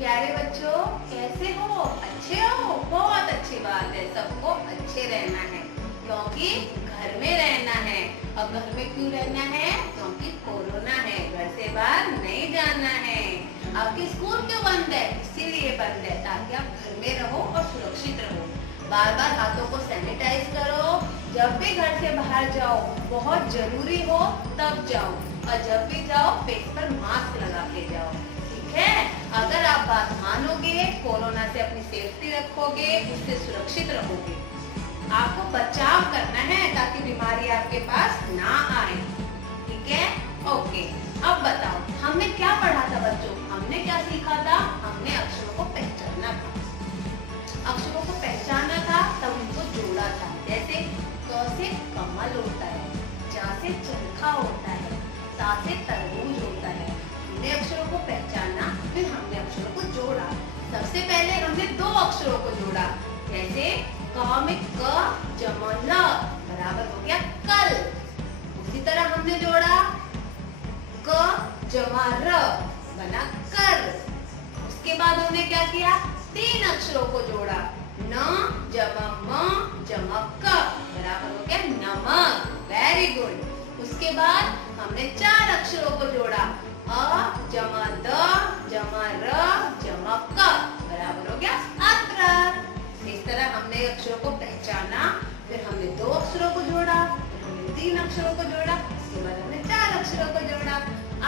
प्यारे बच्चों, कैसे हो? अच्छे हो? बहुत अच्छी बात है। सबको अच्छे रहना है क्योंकि घर में रहना है। और घर में क्यों रहना है? क्योंकि कोरोना है, घर से बाहर नहीं जाना है। आपके स्कूल क्यों बंद है? इसीलिए बंद है ताकि आप घर में रहो और सुरक्षित रहो। बार बार हाथों को सैनिटाइज करो। जब भी घर से बाहर जाओ, बहुत जरूरी हो तब जाओ, और जब भी जाओ फेस पर मास्क लगा के जाओ, ठीक है? अगर आप बात मानोगे, कोरोना से अपनी सेफ्टी रखोगे, उससे सुरक्षित रहोगे। आपको बचाव करना है ताकि बीमारी आपके पास ना आए, ठीक है? ओके, अब बताओ हमने क्या पढ़ा था बच्चों? हमने क्या सीखा था? हमने अक्षरों को पहचाना था। अक्षरों को पहचाना था, तब उनको जोड़ा था। जैसे क से कमल होता है, च से चरखा होता है, ता से तरबूज होता है। हमने अक्षरों को पहचाना, फिर हमने अक्षरों को जोड़ा। सबसे पहले हमने दो अक्षरों को जोड़ा। जैसे क में क जमा ल बराबर हो गया कल। उसी तरह हमने जोड़ा क जमा र बना कर। उसके बाद हमने क्या किया? तीन अक्षरों को जोड़ा। न जमा म जमा क बराबर हो गया नमक। Very good. उसके बाद हमने चार अक्षरों को जोड़ा। अ जमा द जमा र जमा क बराबर हो गया अदरक। इस तरह हमने अक्षरों को पहचाना, फिर हमने दो अक्षरों को जोड़ा, फिर हमने तीन अक्षरों को जोड़ा, इसके बाद हमने चार अक्षरों को जोड़ा।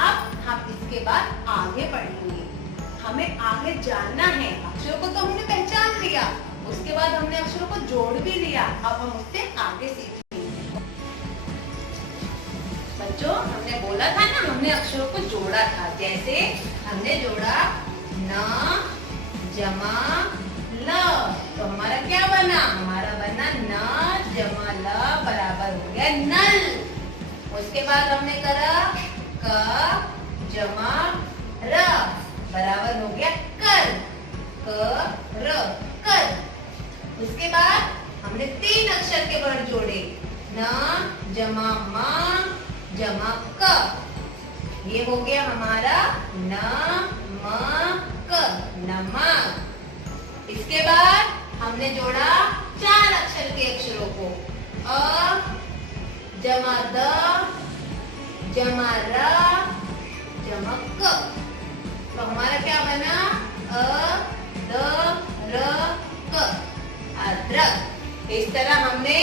अब हम इसके बाद आगे पढ़ेंगे। हमें आगे जानना है। अक्षरों को तो हमने पहचान लिया, उसके बाद हमने अक्षरों को जोड़ भी लिया। अब हम उससे आगे सीखेंगे। बच्चों, हमने बोला था ना, हमने अक्षरों को जोड़ा था। जैसे हमने जोड़ा न जमा ल, तो हमारा क्या बना? हमारा बना न जमा ल बराबर हो गया नल। उसके बाद हमने करा क जमा र बराबर हो गया कर। क र कर। उसके बाद हमने तीन अक्षर के वर्ड जोड़े। न जमा म जमा क, ये हो गया हमारा न म क नमक। इसके बाद हमने जोड़ा चार अक्षर के अक्षरों को। अ जमा द जमा र जमा क, तो हमारा क्या बना? अ द र क अदरक। इस तरह हमने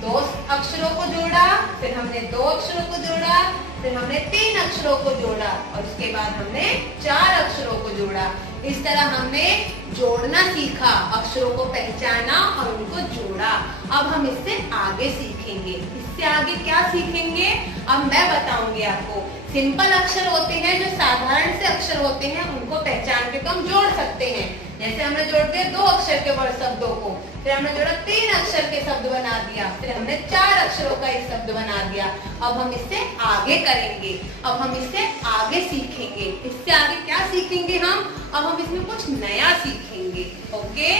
दो अक्षरों को जोड़ा, फिर हमने दो अक्षरों को जोड़ा, फिर हमने तीन अक्षरों को जोड़ा, और उसके बाद हमने चार अक्षरों को जोड़ा। इस तरह हमने जोड़ना सीखा, अक्षरों को पहचाना और उनको जोड़ा। अब हम इससे आगे सीखेंगे। इससे आगे क्या सीखेंगे? अब मैं बताऊंगी आपको। सिंपल अक्षर होते हैं, जो साधारण से अक्षर होते हैं, उनको पहचान के तो हम जोड़ सकते हैं। जैसे हमने जोड़ दिया दो अक्षर के वर्ड शब्दों को, फिर हमने जोड़ा तीन अक्षर के शब्द बना दिया, फिर हमने चार अक्षरों का एक शब्द बना दिया। अब हम इससे आगे करेंगे, अब हम इससे आगे सीखेंगे। इससे आगे क्या सीखेंगे हम? अब हम इसमें कुछ नया सीखेंगे। ओके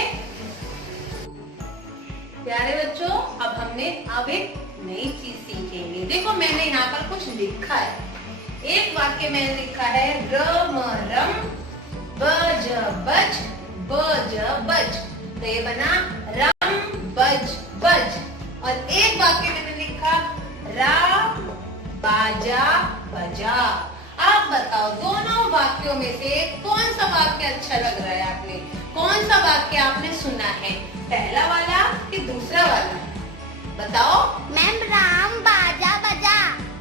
प्यारे बच्चों, अब हमने एक नई चीज सीखेंगे। देखो, मैंने यहाँ पर कुछ लिखा है। एक वाक्य मैंने लिखा है रम रम बज बज बज बज, तो ये बना रम बज बज। और एक वाक्य मैंने लिखा रा बाजा बजा। आप बताओ, दोनों वाक्यों में से कौन सा वाक्य अच्छा लग रहा है? आपने कौन सा वाक्य आपने सुना है? पहला वाला कि दूसरा वाला? बताओ। मैम राम बाजा बजा।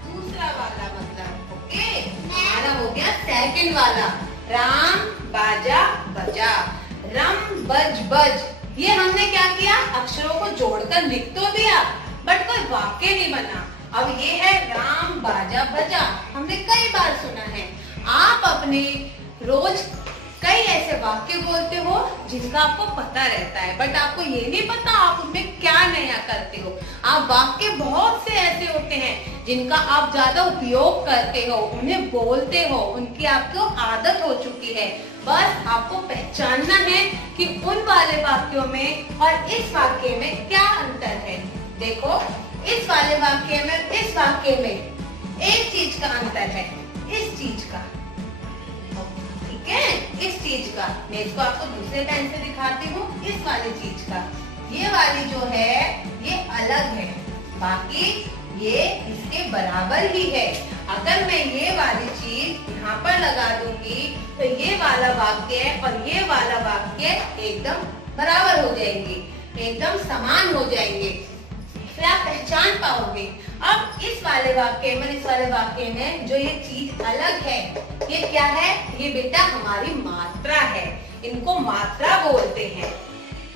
दूसरा वाला मतलब, ओके, हमारा हो गया सेकंड वाला, राम बाजा बजा। रम बज बज, ये हमने क्या किया? अक्षरों को जोड़कर लिख तो दिया, बट कोई वाक्य नहीं बना। अब ये है राम बाजा बजा, हमने कई बार सुना है। आप अपने रोज कई ऐसे वाक्य बोलते हो जिनका आपको पता रहता है, बट आपको ये नहीं पता आप उनमें क्या नया करते हो। आप वाक्य बहुत से ऐसे होते हैं जिनका आप ज्यादा उपयोग करते हो, उन्हें बोलते हो, उनकी आपको आदत हो चुकी है। बस आपको पहचानना है कि उन वाले वाक्यों में और इस वाक्य में क्या अंतर है। देखो, इस वाले वाक्य में, इस वाक्य में एक चीज का अंतर है, इस चीज का, ठीक है? इस चीज का, मैं इसको आपको दूसरे पेन से दिखाती हूँ, इस वाली चीज का, ये वाली जो है ये अलग है, बाकी ये इसके बराबर ही है। अगर मैं ये वाली चीज यहाँ पर लगा दूंगी तो ये वाला वाक्य और ये वाला वाक्य एकदम बराबर हो जाएंगे, एकदम समान हो जाएंगे, फिर आप पहचान पाओगे। अब इस वाले वाक्य में, इस वाले वाक्य में जो ये चीज अलग है, ये क्या है? ये बेटा हमारी मात्रा है, इनको मात्रा बोलते हैं।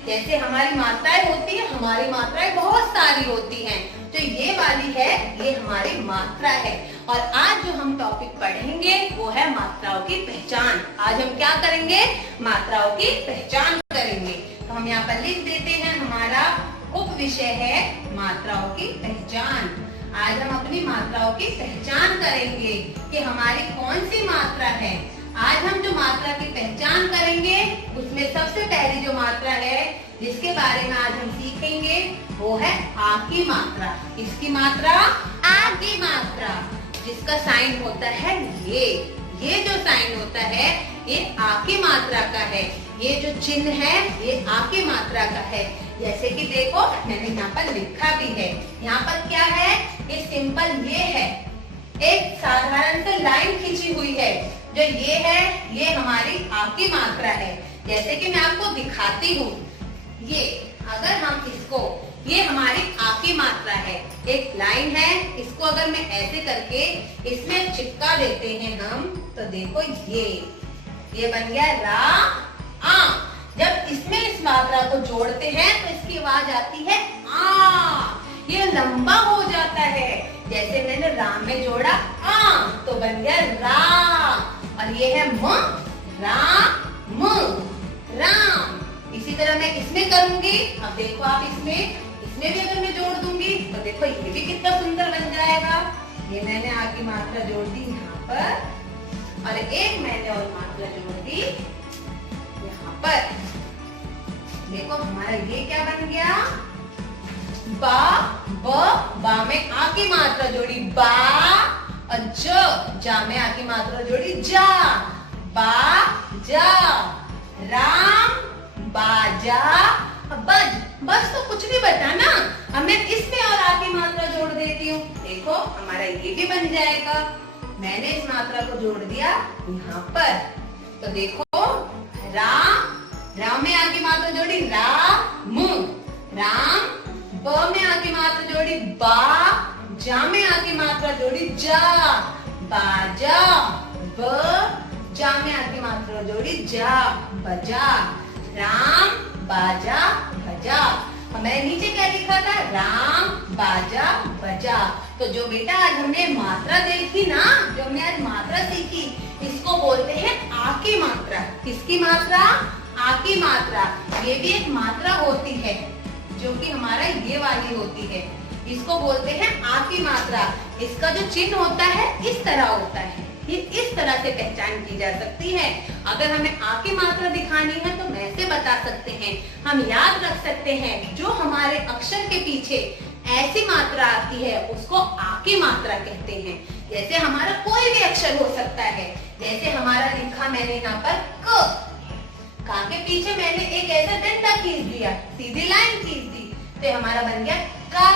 जैसे हमारी मात्राएं होती है, हमारी मात्राएं बहुत सारी होती हैं, तो ये वाली है, ये हमारी मात्रा है। और आज जो हम टॉपिक पढ़ेंगे वो है मात्राओं की पहचान। आज हम क्या करेंगे? मात्राओं की पहचान करेंगे। तो हम यहाँ पर लिख देते हैं, हमारा उप विषय है मात्राओं की पहचान। आज हम अपनी मात्राओं की पहचान करेंगे कि हमारी कौन सी मात्रा है। आज हम जो मात्रा की पहचान करेंगे उसमें सबसे पहली जो मात्रा है जिसके बारे में आज हम सीखेंगे वो है आ की मात्रा। किसकी मात्रा? आ की मात्रा, जिसका साइन होता है ये जो साइन होता है ये आ की मात्रा का है। ये जो चिन्ह है ये आ की मात्रा का है। जैसे कि देखो मैंने यहाँ पर लिखा भी है, यहाँ पर क्या है? ये सिंपल ये है, एक साधारण से लाइन खींची हुई है, जो ये है ये हमारी आ की मात्रा है। जैसे कि मैं आपको दिखाती हूँ, ये अगर हम इसको, ये हमारी आ की मात्रा है, एक लाइन है, इसको अगर मैं ऐसे करके इसमें चिपका देते हैं हम, तो देखो ये बन गया रा आ। जब इसमें इस मात्रा को जोड़ते हैं तो इसकी आवाज आती है आ, ये लंबा हो जाता है। जैसे मैंने राम में जोड़ा आ तो बन गया रा, और ये है म, राम, राम। इसी तरह मैं इसमें करूंगी, अब देखो आप इसमें भी अगर मैं जोड़ दूंगी तो देखो ये भी कितना सुंदर बन जाएगा। ये मैंने आ की मात्रा जोड़ दी यहाँ पर, और एक मैंने और मात्रा जोड़ दी यहाँ पर। देखो हमारा ये क्या बन गया? बा में आ की मात्रा जोड़ी बा, और जा में आ की मात्रा जोड़ी जा, बा जा, राम बाजा बज। बस तो कुछ नहीं बचा ना, अब मैं इसमें और आ की मात्रा जोड़ देती हूँ, देखो हमारा ये भी बन जाएगा। मैंने इस मात्रा को जोड़ दिया यहाँ पर, तो देखो राम में आ की मात्रा जोड़ी राम, ब में आ की मात्रा जोड़ी बा, जा में आ की मात्रा जोड़ी जा, बाजा, ब जा में आ की मात्रा जोड़ी जा, बजा, राम बाजा बजा। मैंने नीचे क्या लिखा था? राम बाजा बजा। तो जो बेटा आज हमने मात्रा देखी ना, जो हमने आज मात्रा सीखी, इसको बोलते हैं आ की मात्रा। किसकी मात्रा? आ की मात्रा। ये भी एक मात्रा होती है जो कि हमारा ये वाली होती है, इसको बोलते हैं आ की मात्रा। इसका जो चिन्ह होता है इस तरह होता है, ये इस तरह से पहचान की जा सकती है। अगर हमें आ की मात्रा दिखानी है तो ऐसे बता सकते हैं, हम याद रख सकते हैं जो हमारे अक्षर के पीछे ऐसी मात्रा आती है उसको आ की मात्रा कहते हैं। जैसे हमारा कोई भी अक्षर हो सकता है, जैसे हमारा लिखा मैंने यहाँ पर क के पीछे मैंने एक ऐसा डंडा खींच दिया, सीधी लाइन खींच दी, तो हमारा बन गया का।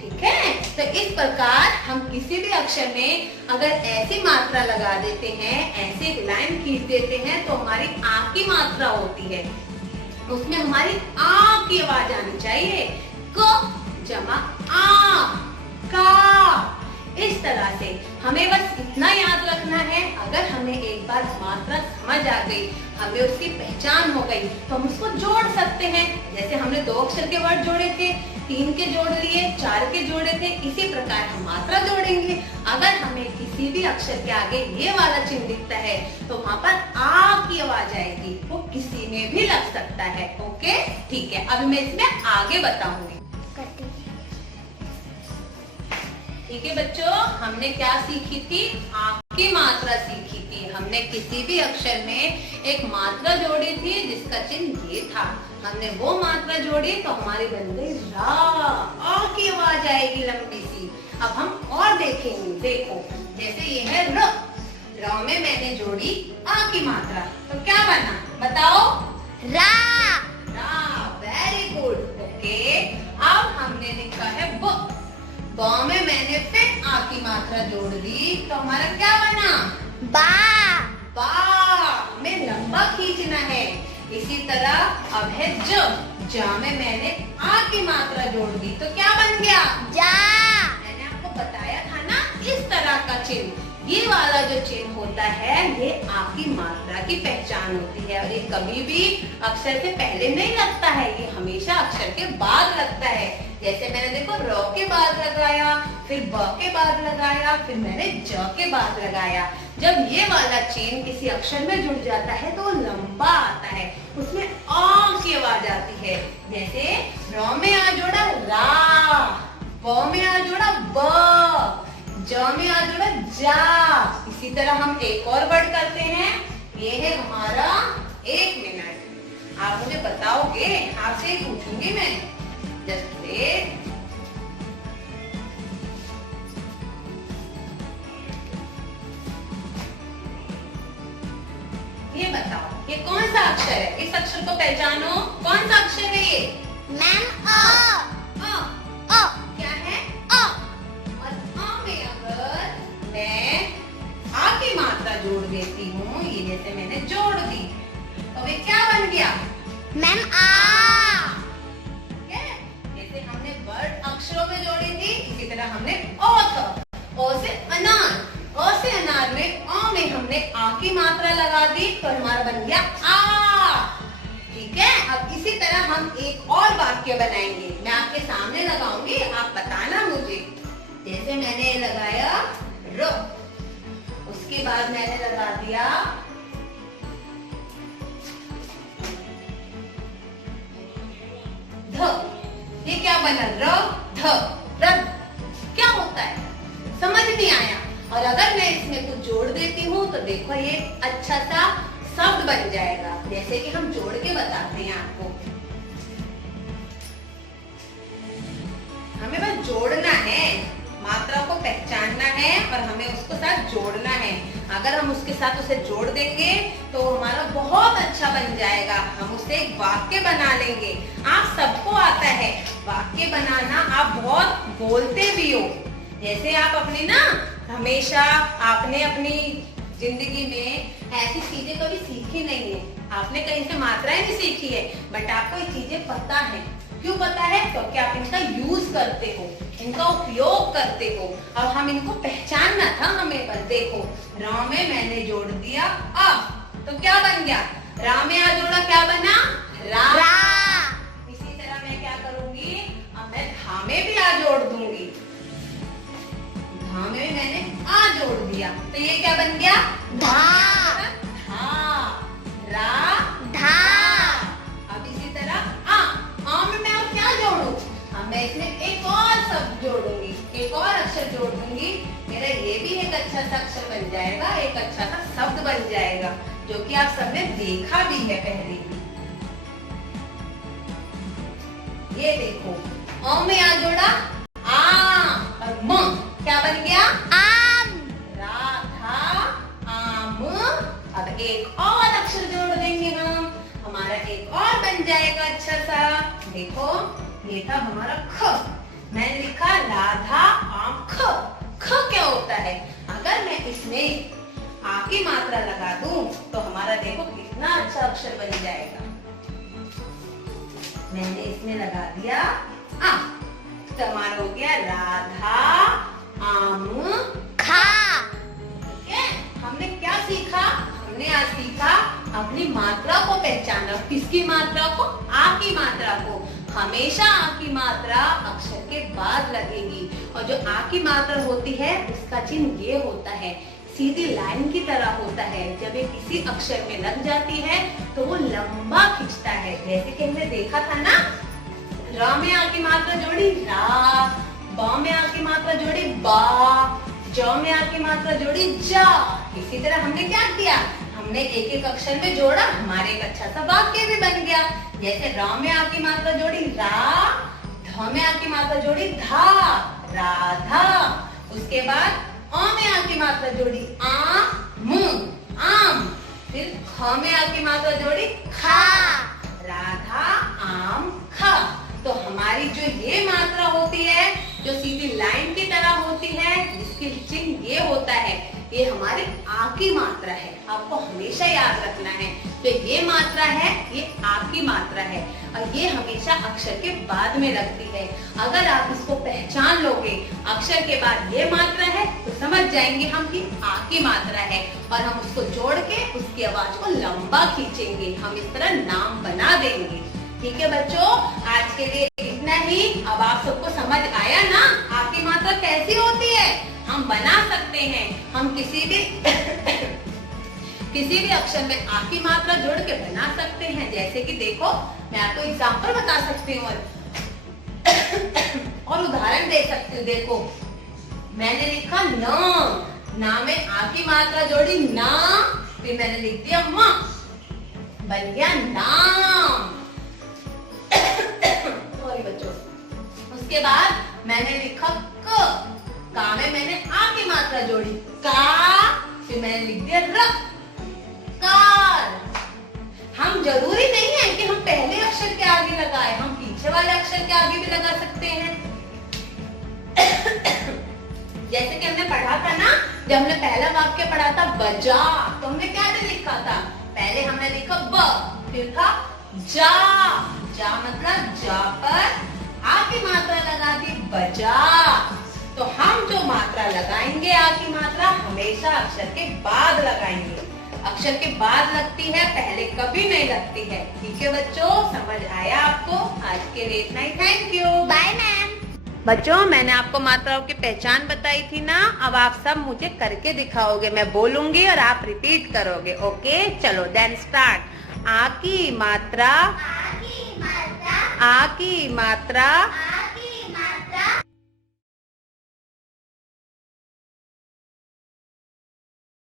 ठीक है, तो इस प्रकार हम किसी भी अक्षर में अगर ऐसी मात्रा लगा देते हैं, ऐसे एक लाइन खींच देते हैं, तो हमारी आ की मात्रा होती है, उसमें हमारी आ की आवाज आनी चाहिए। क जमा आ, का। इस तरह से हमें बस इतना याद रखना है। अगर हमें एक बार मात्रा समझ आ गई, हमें उसकी पहचान हो गई, तो हम उसको जोड़ सकते हैं। जैसे हमने 2 अक्षर के वर्ड जोड़े थे, 3 के जोड़ लिए, 4 के जोड़े थे, इसी प्रकार हम मात्रा जोड़ेंगे। अगर हमें किसी भी अक्षर के आगे ये वाला चिन्ह दिखता है तो वहाँ पर आ की आवाज आएगी, वो किसी में भी लग सकता है। ओके, ठीक है, अब मैं इसमें आगे बताऊंगी। ठीक है बच्चों, हमने क्या सीखी थी? आ की मात्रा सीखी थी। हमने किसी भी अक्षर में एक मात्रा जोड़ी थी जिसका चिन्ह ये था, हमने वो मात्रा जोड़ी तो हमारी बन गई रा, आ की आवाज आएगी लंबी सी। अब हम और देखेंगे, देखो जैसे ये है र, र में मैंने जोड़ी आ की मात्रा, तो क्या बना बताओ? रा। Very good. ओके, अब हमने लिखा है ब में मैंने फिर आ की मात्रा जोड़ दी, तो हमारा क्या बना? बा। बा में लंबा खींचना है। इसी तरह अब है ज में मैंने आ की मात्रा जोड़ दी, तो क्या बन गया? जा। मैंने आपको बताया था ना, इस तरह का चिन्ह, ये वाला जो चिन्ह होता है ये आ की मात्रा की पहचान होती है, और ये कभी भी अक्षर के पहले नहीं लगता है, ये हमेशा अक्षर के बाद लगता है। जैसे मैंने देखो र के बाद लगाया, फिर ब के बाद लगाया, फिर मैंने ज के बाद लगाया। जब ये वाला चिन्ह किसी अक्षर में जुड़ जाता है तो वो लंबा आता है, उसमें आ की आवाज आती है। जैसे र में आ जोड़ा रा, ब में आ जोड़ा ब, ज में आ जोड़ा जा। इसी तरह हम एक और वर्ड करते हैं, ये है हमारा 1 मिनट। आप मुझे बताओगे? आपसे ही पूछूंगी मैं, जस्ट वेट। ये बताओ, ये कौन सा अक्षर है? इस अक्षर को पहचानो, कौन सा अक्षर है ये? मैम अ। अ। क्या है? अ। और अ में अगर मैं आ की मात्रा जोड़ देती हूँ, ये जैसे मैंने जोड़ दी, तो वे क्या बन गया? मैम आ। ठीक है? जैसे हमने वर्ड अक्षरों में जोड़ी थी, इसी तरह हमने ओ था, ओ से अनार, ओ से अनार में अ में हमने आ की मात्रा लगा दी, तो हमारा बन गया आ। ठीक है? अब इसी तरह हम एक और वाक्य बनाएंगे, मैं आपके सामने लगाऊंगी, आप बताना मुझे। जैसे मैंने लगाया र, उसके बाद मैंने लगा दिया ध, ये क्या बना? र ध, रथ। क्या होता है समझ नहीं आया। और अगर मैं इसमें कुछ जोड़ देती हूँ तो देखो ये अच्छा सा शब्द बन जाएगा। जैसे कि हम जोड़ के बताते हैं आपको, हमें बस जोड़ना है, मात्रा को पहचानना है और हमें उसको साथ जोड़ना है। अगर हम उसके साथ उसे जोड़ देंगे तो हमारा बहुत अच्छा बन जाएगा, हम उससे एक वाक्य बना लेंगे। आप सबको आता है वाक्य बनाना, आप बहुत बोलते भी हो। जैसे आप अपनी ना हमेशा आपने अपनी जिंदगी में ऐसी चीजें कभी सीखी नहीं है, आपने कहीं से मात्राएं नहीं सीखी है, बट आपको ये चीजें पता है। क्यों पता है? क्योंकि आप इनका यूज करते हो, इनका उपयोग करते हो। अब हम इनको पहचानना था हमें। पर देखो, र में मैंने जोड़ दिया आ, तो क्या बन गया? रा में आ जोड़ा, क्या बना? रा। इसी तरह मैं क्या करूंगी? अब मैं धा में भी आ जोड़ दूंगी, धा में मैंने आ जोड़ दिया, तो ये क्या बन गया? धा। रा धा। अब इसी तरह आ में मैं और क्या जोड़ू? अब मैं इसमें एक और शब्द जोड़ूंगी, एक और अक्षर जोड़ दूंगी, मेरा ये भी एक अच्छा सा अक्षर बन जाएगा, एक अच्छा सा शब्द बन जाएगा, जो कि आप सबने देखा भी है पहले भी। ये देखो, अ में आ जोड़ा आ, और म क्या बन गया? आम। राधा आम। अब एक और अक्षर जोड़ देंगे हम, हमारा एक और बन जाएगा अच्छा सा। देखो, ये था हमारा ख, मैंने लिखा राधा आम ख। ख क्या होता है? अगर मैं इसमें आ की मात्रा लगा दूं तो हमारा देखो कितना अच्छा अक्षर बन जाएगा। मैंने इसमें लगा दिया आ, तो हमारा हो गया राधा आम खा। ठीक है? हमने क्या सीखा? हमने आज सीखा अपनी मात्रा को पहचाना। किसकी मात्रा को? आ की मात्रा को। हमेशा आ की मात्रा अक्षर के बाद लगेगी, और जो आ की मात्रा होती है उसका चिन्ह ये होता है, सीधी लाइन की तरह होता है। जब ये किसी अक्षर में लग जाती है तो वो लंबा खींचता है। जैसे कि हमने देखा था ना, र में आ की मात्रा जोड़ी रा, ब में आ की मात्रा जोड़ी बा, ज में आ की मात्रा जोड़ी जा। इसी तरह हमने क्या किया? हमने एक एक अक्षर में जोड़ा, हमारे एक अच्छा सा वाक्य भी बन गया। जैसे र में आ की मात्रा जोड़ी रा, ध में आ की मात्रा जोड़ी धा, राधा। उसके बाद अ में आ की मात्रा जोड़ी आ, म, ख में आ की मात्रा जोड़ी खा। राधा आम खा। तो हमारी जो ये मात्रा होती है, जो सीधी लाइन की तरह होती है, जिसकी चिन्ह ये होता है, ये हमारी आ की मात्रा है। आपको हमेशा याद रखना है। तो ये मात्रा है, ये आ की मात्रा है और ये हमेशा अक्षर के बाद में लगती है। अगर आप इसको पहचान लोगे, अक्षर के बाद ये मात्रा है, तो समझ जाएंगे हम कि आ की मात्रा है और हम उसको जोड़ के उसकी आवाज को लंबा खींचेंगे। हम इस तरह नाम बना देंगे। ठीक है बच्चों, आज के लिए इतना ही। अब आप सबको समझ आया ना आ की मात्रा कैसी होती है? हम बना सकते हैं। हम किसी भी अक्षर में आ की मात्रा जोड़ के बना सकते हैं। जैसे कि देखो, मैं आपको एग्जांपल बता सकती हूँ और उदाहरण दे सकती हूँ। देखो, मैंने लिखा न, ना में आ की मात्रा जोड़ी ना, फिर मैंने लिख दिया माँ, बन गया नाम। सॉरी बच्चों। उसके बाद मैंने लिखा का में मैंने आ की मात्रा जोड़ी का, फिर मैंने लिख दिया र, कार। हम जरूरी नहीं है कि हम पहले अक्षर के आगे लगाए, हम पीछे वाले अक्षर के आगे भी लगा सकते हैं। जैसे कि हमने पढ़ा था ना, जब हमने पहला वाक्य पढ़ा था बजा, तो हमने क्या लिखा था? पहले हमने लिखा ब, फिर था जा। जा मतलब जा पर आ की मात्रा लगा दी, बजा। तो हम जो मात्रा लगाएंगे आ की मात्रा, हमेशा अक्षर के बाद लगाएंगे। अक्षर के बाद लगती है, पहले कभी नहीं लगती है। ठीक है बच्चों, समझ आया आपको? आज के लिए इतना ही। Thank you. Bye ma'am. बच्चों, मैंने आपको मात्राओं की पहचान बताई थी ना, अब आप सब मुझे करके दिखाओगे। मैं बोलूंगी और आप रिपीट करोगे। ओके, चलो देन स्टार्ट। आ की मात्रा, आ की मात्रा, आ की मात्रा,